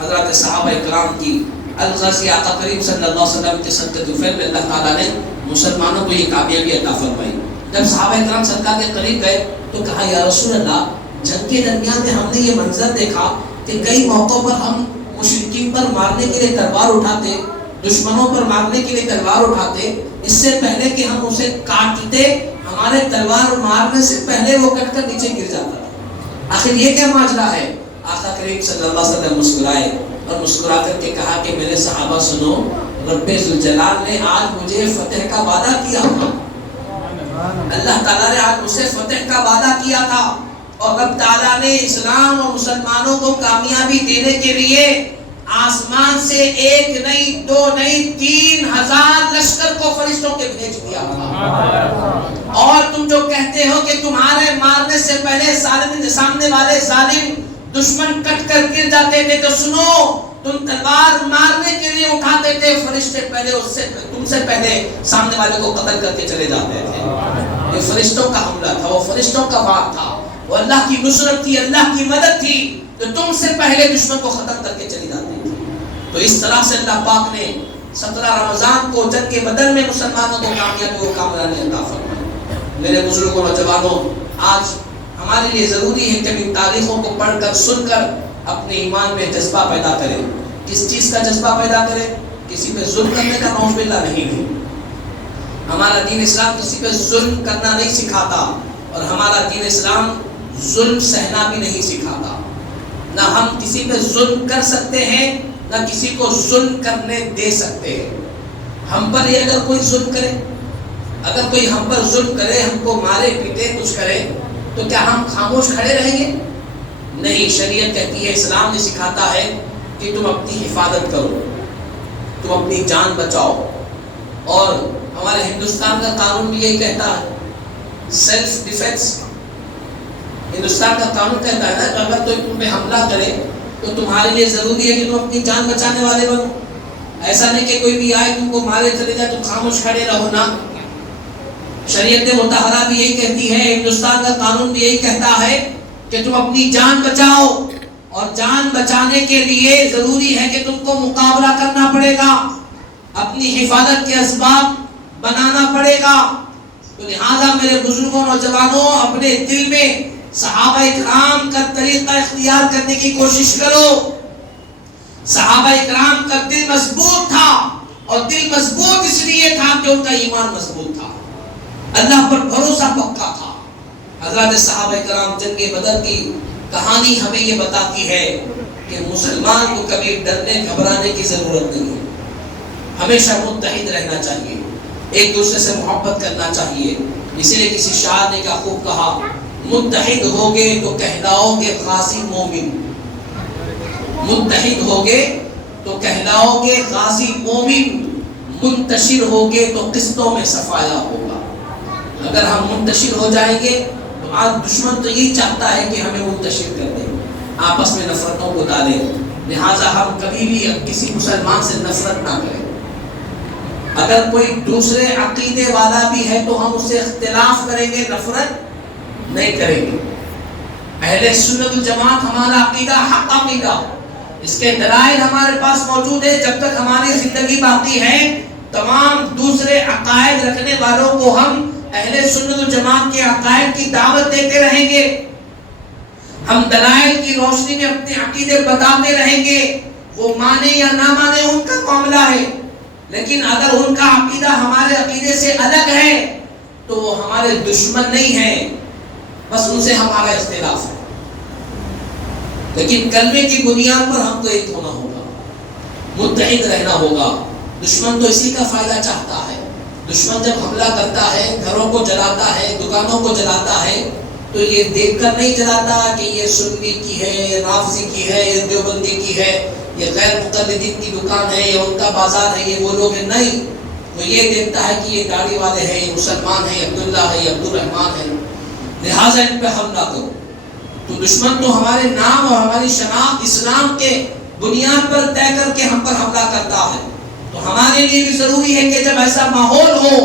حضرات صحابہ اکرام کی الغازی آقا کریم صلی اللہ علیہ وسلم کے صدقہ طفیل میں اللہ تعالیٰ نے مسلمانوں کو یہ کامیابی عطا فرمائی. جب صحابہ اکرام سرکار کے قریب گئے تو کہا یا رسول اللہ، جنگ کے درمیان میں ہم نے یہ منظر دیکھا کہ کئی موقعوں پر ہم مشرکین پر مارنے کے لیے تلوار اٹھاتے، دشمنوں پر مارنے کے لیے تلوار اٹھاتے، اس سے پہلے کہ ہم اسے کاٹتے ہمارے تلوار مارنے سے پہلے وہ کٹ کر نیچے گر جاتا تھا. آخر یہ کیا ماجرا ہے؟ آقا کریم صلی اللہ علیہ وسلم مسکرائے اور مسکرا کر کے کہا کہ میرے صحابہ سنو، رب ذوالجلال نے آج مجھے فتح کا وعدہ کیا تھا. اللہ تعالیٰ نے آج مجھے فتح کا وعدہ کیا تھا اور رب تعالیٰ نے اسلام اور مسلمانوں کو کامیابی دینے کے لیے آسمان سے 1 نہیں 2 نہیں 3000 لشکر کو فرشتوں کے بھیج دیا تھا. اور تم جو کہتے ہو کہ تمہارے مارنے سے پہلے سامنے والے ظالم دشمن کٹ کر گر جاتے تھے، تو سنو، تم تلوار مارنے کے لیے اٹھاتے تھے، فرشتے پہلے تم سے پہلے سامنے والے کو قتل کر کے چلے جاتے تھے. یہ فرشتوں کا حملہ تھا، وہ فرشتوں کا وار تھا، وہ اللہ کی نصرت تھی، اللہ کی مدد تھی، تو تم سے پہلے دشمن کو ختم کر کے چلی جاتی تھی. تو اس طرح سے اللہ پاک نے 17 رمضان کو جنگ بدر میں مسلمانوں کو کامیابی و کامرانی عطا فرمائی. میرے بزرگوں نوجوانوں، آج ہمارے لیے ضروری ہے کہ ہم ان تاریخوں کو پڑھ کر سن کر اپنے ایمان میں جذبہ پیدا کریں. کس چیز کا جذبہ پیدا کریں؟ کسی پہ ظلم کرنے کا نعوذ باللہ نہیں. ہمارا دین اسلام کسی پہ ظلم کرنا نہیں سکھاتا اور ہمارا دین اسلام ظلم سہنا بھی نہیں سکھاتا. نہ ہم کسی پہ ظلم کر سکتے ہیں نہ کسی کو ظلم کرنے دے سکتے ہیں. ہم پر یہ اگر کوئی ظلم کرے، اگر کوئی ہم پر ظلم کرے، ہم کو مارے پیٹے کچھ کرے، تو کیا ہم خاموش کھڑے رہیں گے؟ نہیں. شریعت کہتی ہے، اسلام نے سکھاتا ہے کہ تم اپنی حفاظت کرو، تم اپنی جان بچاؤ. اور ہمارے ہندوستان کا قانون بھی یہی کہتا ہے، سیلف ڈیفینس. ہندوستان کا قانون کہتا ہے نا کہ اگر کوئی تم پہ حملہ کرے تو تمہارے لیے ضروری ہے کہ تم اپنی جان بچانے والے بنو. ایسا نہیں کہ کوئی بھی آئے تم کو مارے چلے جائے تم خاموش کھڑے رہو نا. شریعت مطہرہ بھی یہی کہتی ہے، ہندوستان کا قانون بھی یہی کہتا ہے کہ تم اپنی جان بچاؤ، اور جان بچانے کے لیے ضروری ہے کہ تم کو مقابلہ کرنا پڑے گا، اپنی حفاظت کے اسباب بنانا پڑے گا. تو لہذا میرے بزرگوں نوجوانوں، اپنے دل میں صحابہ اکرام کا طریقہ اختیار کرنے کی کوشش کرو. صحابہ اکرام کا دل مضبوط تھا، اور دل مضبوط اس لیے تھا کہ ان کا ایمان مضبوط تھا، اللہ پر بھروسہ پکا تھا. حضرات صحابہ اکرام جنگ بدر کی کہانی ہمیں یہ بتاتی ہے کہ مسلمان کو کبھی ڈرنے گھبرانے کی ضرورت نہیں ہے. ہمیشہ متحد رہنا چاہیے، ایک دوسرے سے محبت کرنا چاہیے. اسی لیے کسی شاعر نے کیا خوب کہا، متحد ہوگے تو کہلاؤ گے غازی مومن. متحد ہوگے تو کہلاؤ گے غازی مومن، منتشر ہوگے تو قسطوں میں صفایا ہوگا. اگر ہم منتشر ہو جائیں گے تو آج دشمن تو یہی چاہتا ہے کہ ہمیں منتشر کر دیں، آپس میں نفرتوں کو ڈالیں. لہٰذا ہم کبھی بھی کسی مسلمان سے نفرت نہ کریں. اگر کوئی دوسرے عقیدے والا بھی ہے تو ہم اس سے اختلاف کریں گے، نفرت نہیں کریں گے. اہل سنت الجماعت ہمارا عقیدہ حق عقیدہ، اس کے دلائل ہمارے پاس موجود ہے. جب تک ہماری زندگی باقی ہے تمام دوسرے عقائد رکھنے والوں کو ہم اہل سنت الجماعت کے عقائد کی دعوت دیتے رہیں گے. ہم دلائل کی روشنی میں اپنے عقیدے بتاتے رہیں گے. وہ مانے یا نہ مانے ان کا معاملہ ہے، لیکن اگر ان کا عقیدہ ہمارے عقیدے سے الگ ہے تو وہ ہمارے دشمن نہیں ہیں، بس ان سے ہمارا اختلاف ہے. لیکن کلمے کی بنیاد پر ہم کو ایک ہونا ہوگا، متحد رہنا ہوگا. دشمن تو اسی کا فائدہ چاہتا ہے. دشمن جب حملہ کرتا ہے، گھروں کو جلاتا ہے، دکانوں کو جلاتا ہے، تو یہ دیکھ کر نہیں جلاتا کہ یہ سنی کی ہے، یہ رافضی کی ہے، یہ دیوبندی کی ہے، یہ غیر مقلدین کی دکان ہے، یہ ان کا بازار ہے، یہ وہ لوگ ہیں. نہیں، وہ یہ دیکھتا ہے کہ یہ داڑھی والے ہیں، یہ مسلمان ہیں، عبداللہ ہے، یہ عبدالرحمان ہے، لہٰذا ان پہ حملہ کرو. تو دشمن تو ہمارے نام اور ہماری شناخت اسلام کے بنیاد پر طے کر کے ہم پر حملہ کرتا ہے. تو ہمارے لیے بھی ضروری ہے کہ جب ایسا ماحول ہو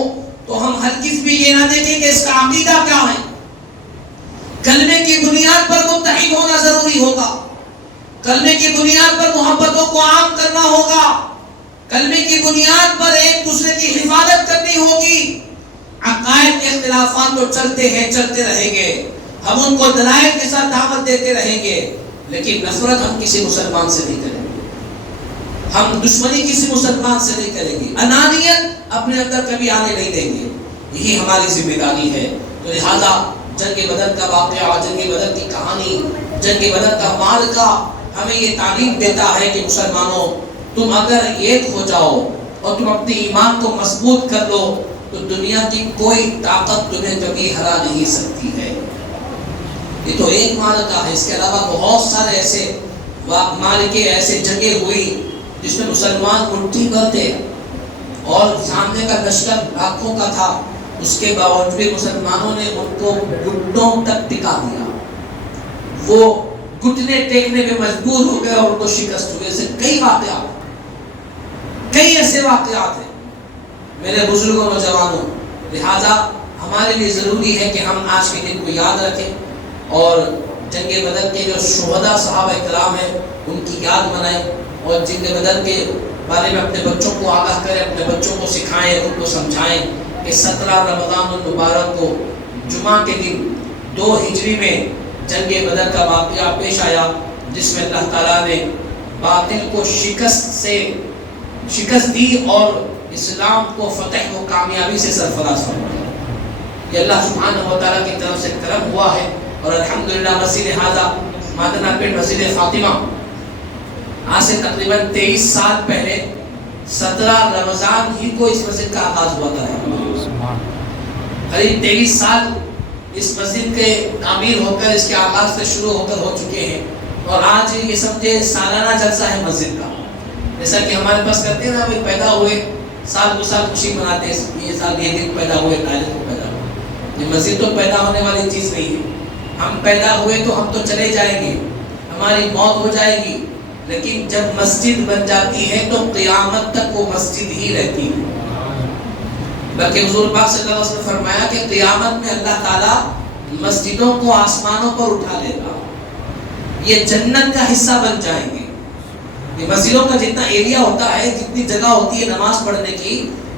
تو ہم ہرگز بھی یہ نہ دیکھیں کہ اس کا عقیدہ کیا ہے. کلمے کی بنیاد پر متحد ہونا ضروری ہوگا، کلمے کی بنیاد پر محبتوں کو عام کرنا ہوگا، کلمے کی بنیاد پر ایک دوسرے کی حفاظت کرنی ہوگی. عقائد کے اختلافات تو چلتے ہیں، چلتے رہیں گے، ہم ان کو دلائل کے ساتھ دعوت دیتے رہیں گے، لیکن نفرت ہم کسی مسلمان سے نہیں کریں گے، ہم دشمنی کسی مسلمان سے نہیں کریں گے، انانیت اپنے اندر کبھی آنے نہیں دیں گے. یہی ہماری ذمہ داری ہے. تو لہذا جنگ بدر کا واقعہ، جنگ بدر کی کہانی، جنگ بدر کا معرکہ ہمیں یہ تعلیم دیتا ہے کہ مسلمانوں، تم اگر ایک ہو جاؤ اور تم اپنے ایمان کو مضبوط کر لو تو دنیا کی کوئی طاقت تمہیں کبھی ہرا نہیں سکتی ہے. یہ تو ایک معرکہ ہے، اس کے علاوہ بہت سارے ایسے معرکے، ایسے جنگیں ہوئی جس میں مسلمان مٹھی بھر تھے اور سامنے کا لشکر لاکھوں کا تھا، اس کے باوجود بھی مسلمانوں نے ان کو گھٹنوں تک ٹکا دیا. وہ گھٹنے ٹیکنے پہ مجبور ہو گئے اور ان کو شکست ہوئی. ایسے کئی واقعات، کئی ایسے واقعات ہیں میرے بزرگوں نوجوانوں. لہذا ہمارے لیے ضروری ہے کہ ہم آج کے دن کو یاد رکھیں اور جنگ بدر کے جو شہداء صحابہ کرام ہیں ان کی یاد منائیں، اور جنگ بدر کے بارے میں اپنے بچوں کو آگاہ کریں، اپنے بچوں کو سکھائیں، ان کو سمجھائیں کہ 17 رمضان المبارک کو جمعہ کے دن 2 ہجری میں جنگ بدر کا واقعہ پیش آیا جس میں اللہ تعالیٰ نے باطل کو شکست دی اور اسلام کو فتح و کامیابی سے سرفراز فرمایا. یہ اللہ سبحانہ و تعالیٰ کی طرف سے کرم ہوا ہے. اور الحمدللہ مسجد ہذا مادنا پیٹ مسجد فاطمہ آج سے تقریباً 23 سال پہلے 17 رمضان ہی کو اس مسجد کا آغاز ہوا تھا. قریب 23 سال اس مسجد کے تعمیر ہو کر اس کے آغاز سے شروع ہو کر ہو چکے ہیں. اور آج یہ سمجھے سالانہ جلسہ ہے مسجد کا. جیسا کہ ہمارے پاس کرتے ہیں نا بھائی پیدا ہوئے سال سال خوشی مناتے ہیں, یہ سال یہ دن پیدا ہوئے طالب کو پیدا ہوئے. یہ مسجد تو پیدا ہونے والی چیز نہیں ہے. ہم پیدا ہوئے تو ہم تو چلے جائیں گے, ہماری موت ہو جائے گی, لیکن جب مسجد بن جاتی ہے تو قیامت تک وہ مسجد ہی رہتی ہے. بلکہ حضور پاک صلی اللہ علیہ وسلم نے فرمایا کہ قیامت میں اللہ تعالیٰ مسجدوں کو آسمانوں پر اٹھا لے گا, یہ جنت کا حصہ بن جائیں گے. یہ مسجدوں کا جتنا ایریا ہوتا ہے, جتنی جگہ ہوتی ہے نماز پڑھنے کی,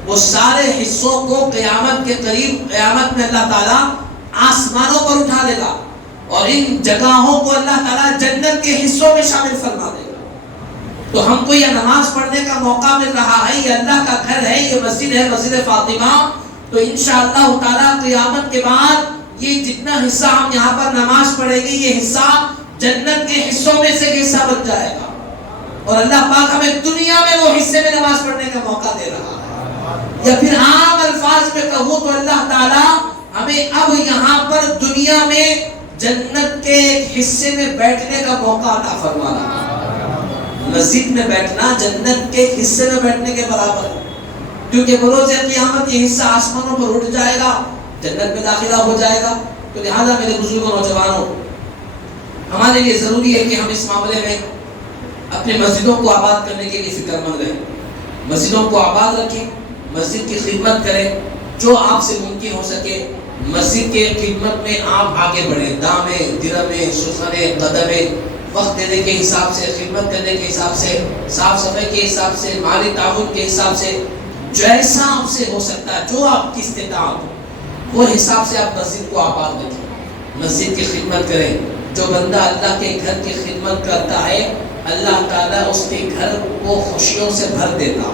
وہ سارے حصوں کو قیامت کے قریب قیامت میں اللہ تعالیٰ آسمانوں پر اٹھا لے گا اور ان جگہوں کو اللہ تعالیٰ جنت کے حصوں میں شامل فرما دے گا. تو ہم کو یہ نماز پڑھنے کا موقع مل رہا ہے, یہ اللہ کا گھر ہے, یہ مسجد ہے مسجد فاطمہ. تو انشاءاللہ تعالیٰ قیامت کے بعد یہ جتنا حصہ ہم یہاں پر نماز پڑھیں گے یہ حصہ جنت کے حصوں میں سے حصہ بن جائے گا. اور اللہ پاک ہمیں دنیا میں وہ حصے میں نماز پڑھنے کا موقع دے رہا ہے. یا پھر عام الفاظ میں کہوں تو اللہ تعالیٰ ہمیں اب یہاں پر دنیا میں جنت کے ایک حصے میں بیٹھنے کا موقع عطا فرما رہا ہے. مسجد میں بیٹھنا جنت کے ایک حصے میں بیٹھنے کے برابر ہے, کیونکہ بروز قیامت یہ حصہ آسمانوں پر اٹھ جائے گا, جنت میں داخلہ ہو جائے گا. تو لہذا میرے بزرگوں نوجوانوں, ہمارے لیے ضروری ہے کہ ہم اس معاملے میں اپنے مسجدوں کو آباد کرنے کے لیے فکر مند رہیں. مسجدوں کو آباد رکھیں, مسجد کی خدمت کریں, جو آپ سے ممکن ہو سکے مسجد کے خدمت میں آپ آگے بڑھیں. دامے درمے سخنے قدمے, وقت دینے کے حساب سے, خدمت کرنے کے حساب سے, صاف صفائی کے حساب سے, مالی تعاون کے حساب سے, جیسا آپ سے ہو سکتا ہے, جو آپ کی استطاعت ہو وہ حساب سے آپ مسجد کو آباد رکھیں, مسجد کی خدمت کریں. جو بندہ اللہ کے گھر کی خدمت کرتا ہے اللہ تعالیٰ اس کے گھر کو خوشیوں سے بھر دیتا.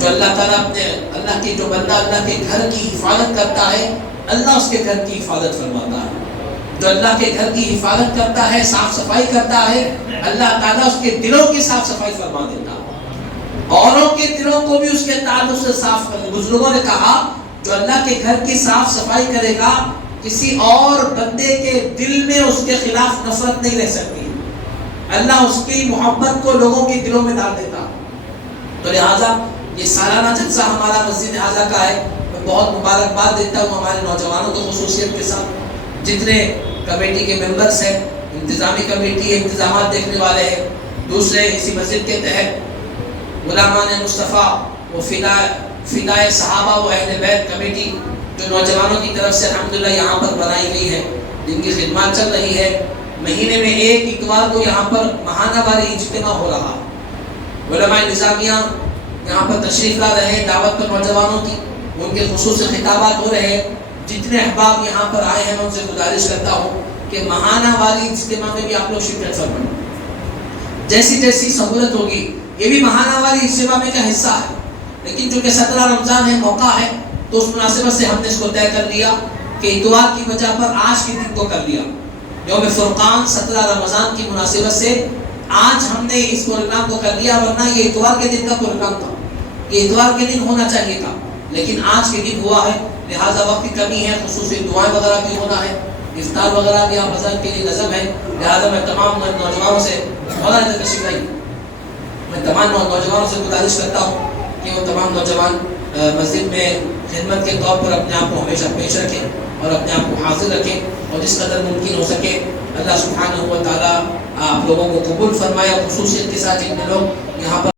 جو اللہ تعالیٰ جو بندہ اللہ کے گھر کی حفاظت کرتا ہے اللہ اس کے گھر کی حفاظت فرماتا ہے. جو اللہ کے گھر کی حفاظت کرتا ہے, صاف صفائی کرتا ہے, اللہ تعالیٰ اس کے دلوں کی صاف صفائی فرما دیتا ہے. اوروں کے دلوں کو بھی اس کے تعلق سے صاف کر. بزرگوں نے کہا جو اللہ کے گھر کی صاف صفائی کرے گا کسی اور بندے کے دل میں اس کے خلاف نفرت نہیں رہ سکتی. اللہ اس کی محبت کو لوگوں کے دلوں میں ڈال دیتا. تو لہٰذا یہ سالانہ جلسہ ہمارا مسجد ہذا کا ہے. میں بہت مبارکباد دیتا ہوں ہمارے نوجوانوں کو خصوصیت کے ساتھ, جتنے کمیٹی کے ممبرس ہیں, انتظامی کمیٹی انتظامات دیکھنے والے ہیں, دوسرے اسی مسجد کے تحت غلامان مصطفیٰ و فدائے صحابہ و اہل بیت کمیٹی جو نوجوانوں کی طرف سے الحمدللہ یہاں پر بنائی گئی ہے, جن کی خدمات چل رہی ہے. مہینے میں ایک اتوار کو یہاں پر ماہانہ واری اجتماع ہو رہا. علماء نظامیہ یہاں پر تشریف لا رہے ہیں, دعوت پر نوجوانوں کی ان کے خصوصی خطابات ہو رہے ہیں. جتنے احباب یہاں پر آئے ہیں میں ان سے گزارش کرتا ہوں کہ ماہانہ والی اجتماع میں بھی آپ لوگ شرکت فرمائیں. جیسی جیسی سہولت ہوگی, یہ بھی ماہانہ والی اجتماع میں کا حصہ ہے, لیکن چونکہ 17 رمضان ہے, موقع ہے, تو اس مناسبت سے ہم نے اس کو طے کر لیا کہ اتوار کی وجہ پر آج کے دن کو کر لیا. یوم فرقان 17 رمضان کی مناسبت سے آج ہم نے اس پروگرام کو کر لیا, ورنہ یہ اتوار کے دن کا پروگرام تھا, یہ اتوار کے دن ہونا چاہیے تھا, لیکن آج کے دن ہوا ہے. لہٰذا وقت کی کمی ہے, خصوصی دعائیں وغیرہ بھی ہونا ہے, افطار وغیرہ بھی آپ حضرات کے لیے نظم ہے. لہٰذا میں تمام نوجوانوں سے نوجوانوں سے گزارش کرتا ہوں کہ وہ تمام نوجوان مسجد میں خدمت کے طور پر اپنے آپ کو ہمیشہ پیش رکھیں اور اپنے آپ کو حاضر رکھیں, اور جس قدر ممکن ہو سکے اللہ سبحانہ و تعالیٰ آپ لوگوں کو قبول فرمائے. خصوصیت کے ساتھ جتنے لوگ یہاں پر